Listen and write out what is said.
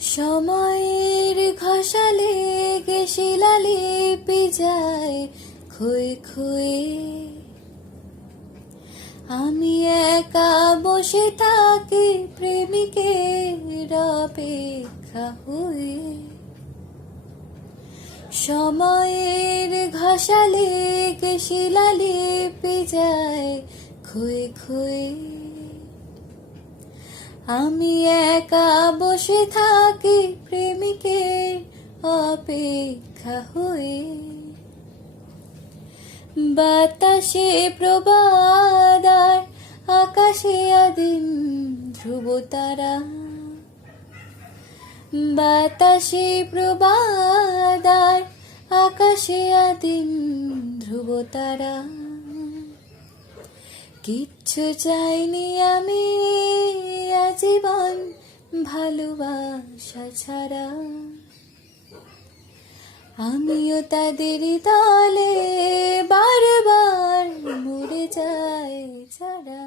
সময়ের ঘষালে শিলালিপি যায় ক্ষয়ে ক্ষয়ে। আমি একা বসে থাকি প্রেমিকের অপেক্ষা হয়ে। সময়ের ঘষালে শিলালিপি যায় ক্ষয়ে ক্ষয়ে। আমি একা বসে থাকি প্রেমিকের অপেক্ষা হয়ে। বাতাসে প্রবাদ আর আকাশে আদিম ধ্রুবতারা। বাতাসে প্রবাদ আর আকাশে আদিম ধ্রুবতারা। কিচ্ছু চাইনি আমি আজীবন ভালোবাসা ছাড়া। আমিও তাদের দলে বারবার মরে যাই ছাড়া।